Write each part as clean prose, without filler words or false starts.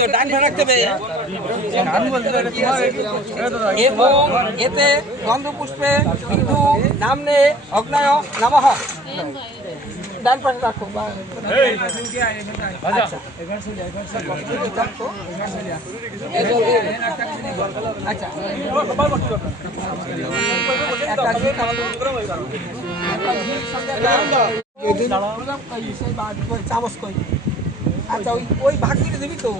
তো ডান ভাগ রাখতে হবে এবং এতে গন্ধপুষ্পে বিন্দু নামনে অগ্নায় নমঃ ডান পাশে রাখো আচ্ছা চামচ কই আচ্ছা ওই ভাগ দিয়ে দিবি তো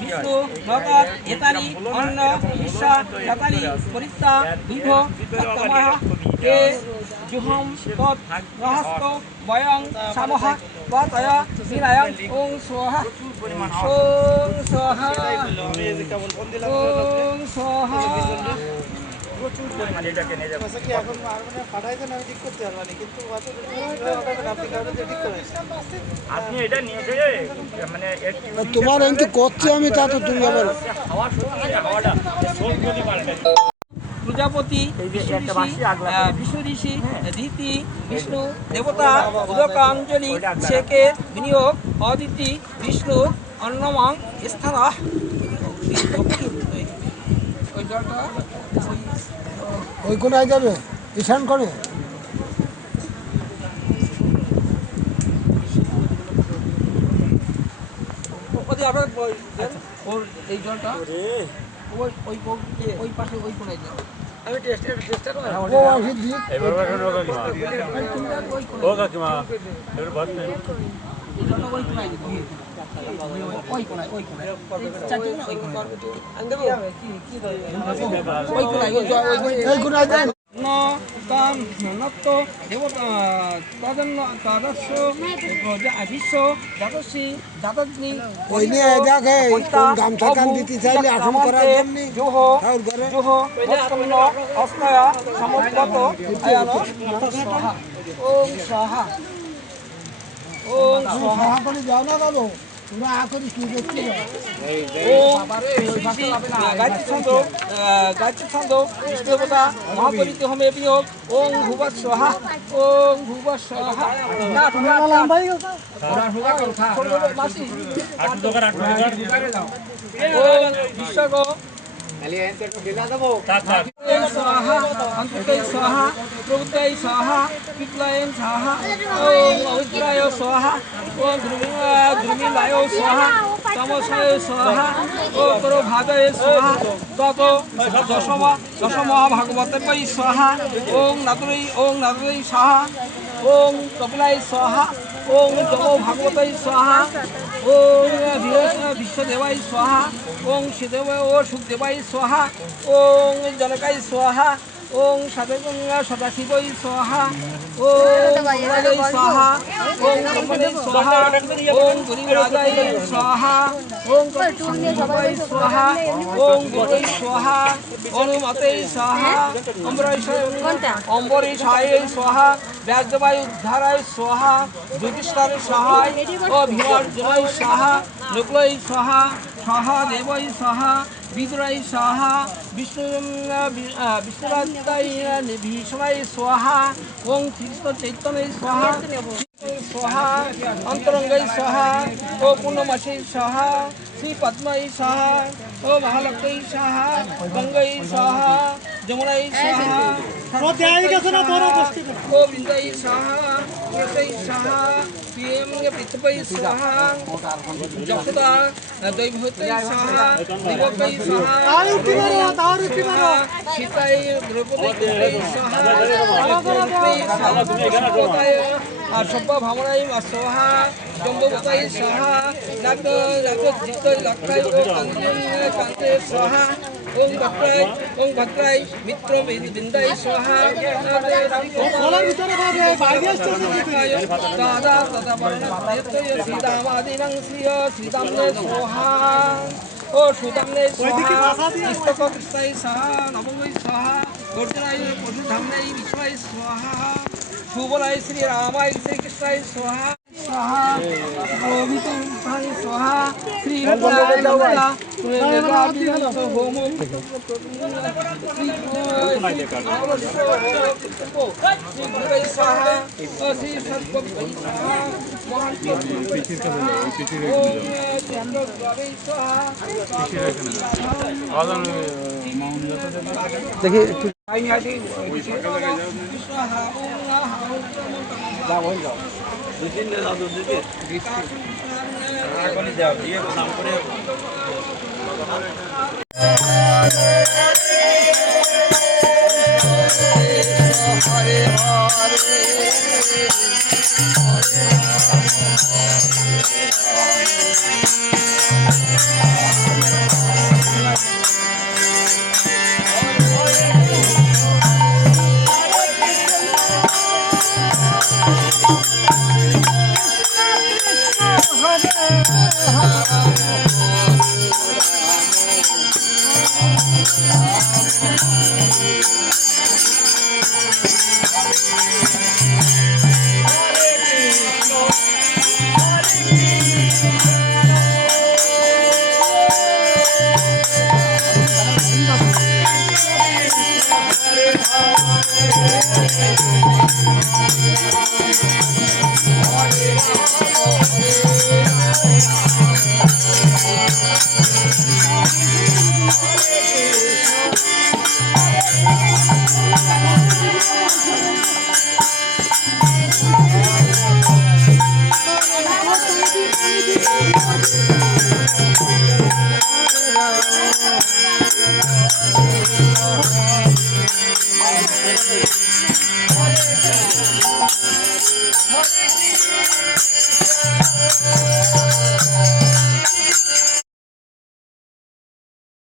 বিষ্ণু নগদ এতানি অন্ন ঈশা চাতানি পরিত্তা দীর্ঘ তমঃ কে জুহম তৎ রহস্ত বয়ং সামহ তয় নিরায়ং ওং স্বাহা ওং স্বাহা ওং স্বাহা প্রচুর পরিমাণে এটাকে নিয়ে যাবো কি এখন মানে পাঠাইছেন আমি ঠিক করতে পারবানি কিন্তু আপনি কাউকে ঠিক করেন আপনি এটা নিয়ে গিয়ে মানে তোমার এমনি করছে আমি তা তো তুমি আবার হাওয়াটা সব বলি পাল্টে প্রজাপতি বিষ্ণু ঋষি রীতি বিষ্ণু দেবতা উদকাঞ্জলি শেকে বিনিয়োগ অদিতি বিষ্ণু অন্নমং স্থান ওই জলটা ওই কোনায় যাবে ঈশান করে ওর এই জলটা ওই ওই ওই পাশে ওই কোনায় যাবে আমি টেস্টার ও আসি দি এবার ও কাকিমা এবার বাদ নেই ওই কোনায় দিবি ওই কোনায় চাটি ওই কোনায় আনদেব কি ওই কোনায় ওই কোনায় দেন ন তাম নত্ত দেবতা তদন্ন তদস্য বিশ্ব দাদশী দাদগ্নি ওই নিয়ে দেখে কোন গামছা কান দিতে চাইলে আসন করার জন্য জোহ জোহ অষ্টমন অস্ময়া সমস্ত আয়ান স্বাহা ওম স্বাহা ওম স্বাহা করে যাও না বাবু তোমরা আকরি কি দেখতে গায়ত্রী ছন্দ দেবতা মহাপরিত হোমে বিয়োগ ওং ভুবঃ স্বাহা ওং ভুবঃ স্বাহা ওং বিশ্বগ स्वाहा अंतकाय स्वाहा प्रभुताय स्वाहा पिपलाय स्वाहा ओम अविद्राय स्वाहा ओम ध्रुमिलाय स्वाहा तमसाय स्वाहा ओम प्रभादाय स्वाहा तत दशम भागवतय स्वाहा ओम नादुरै स्वाहा ओम कपिलाय स्वाहा ओम जमो भागवतय स्वाहा ओम विश्वदेवाय स्वाहा ओम शिवदेवाय ओ सुखदेवाय स्वाहा ओम जनकाय स्वाहा ओम सदाशिवय स्वाहा ओम स्वाहा ओम स्वाहा ओम गुरुराजाय स्वाहा ओम कपिलाय स्वाहा ओम गुरुय स्वाहा अनुमते स्वाहा अम्बरीशाय स्वाहा व्यासदेवाय उद्धाराय स्वाहा ज्योतिष्ठाय सहाय ओ भीमार्जुनाय स्वाहा नुक्लय स्वाहा स्वाहा देवाय स्वाहा विदुराय स्वाहा विष्णुराजाय भीषणाय स्वाहा ओम कृष्ण चैतन्य स्वाहा स्वाहा अंतरंगाय स्वाहा ओ पूर्णमासी स्वाहा श्री पद्माय स्वाहा ओ महालक्ष्मी स्वाहा गंगाय स्वाहा जमुनाय स्वाहा ओ बिंदाय स्वाहा कृष्णाय स्वाहा पृथ्वी स्वाहा जसोदा दैवहूताय स्वाहा दिवकाय स्वाहा सीताय द्रौपदी स्वाहा सभ्य भावनाय स्वाहा जम्बुताय स्वाहा कांते स्वाहा ओम भद्राय मित्र बिंदाय स्वाहा दादा तथा श्रीदामने स्वाहा ओ सुदामने स्वाहा इष्टक कृष्णाय स्वाहा नवमय स्वाहा गर्जनाय पशुधामने विश्वाय स्वाहा सुबलाय श्री रामाय श्री कृष्णाय स्वाहा स्वाहा गोवितं भाई स्वाहा श्री रामदा सुरेंद्र होमं श्री स्वाहा श्री सत्पति स्वाहा देखिए